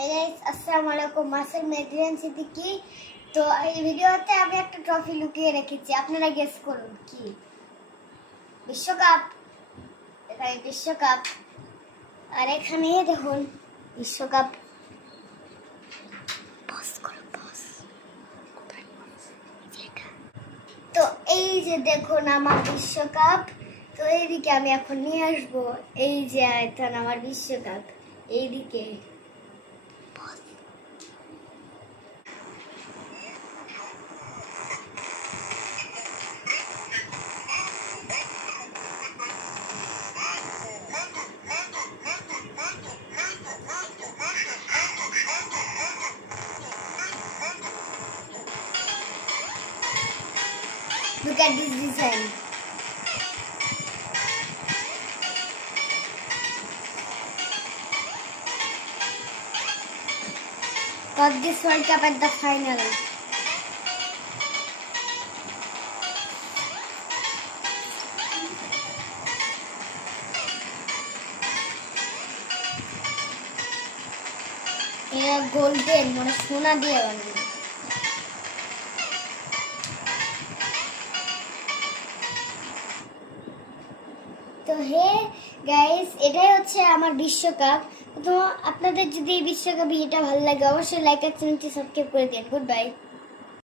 Hey guys, আসসালামু আলাইকুম। মাসুল মেদিয়ান সিদ্দিকী। তো এই ভিডিওতে আমি একটা ট্রফি লুকিয়ে রেখেছি, আপনারা গেস করুন কি। বিশ্বকাপ, এখানে বিশ্বকাপ, আর এখানে দেখুন বিশ্বকাপ। তো এই যে দেখুন আমার বিশ্বকাপ। তো এইদিকে আমি এখন নিয়ে আসবো, এই যে আয়তন আমার বিশ্বকাপ এইদিকে। Look at this design. Got this World Cup at the final. এটা গোল্ডেন, মানে সোনা দিয়ে বানানো। তো হে গাইস, এটাই হচ্ছে আমার বিশ্বকাপ। তো আপনাদের যদি এই বিশ্বকাপ ভিডিওটা ভালো লাগে অবশ্যই লাইক আর চ্যানেলটি সাবস্ক্রাইব করে দিন। Good bye.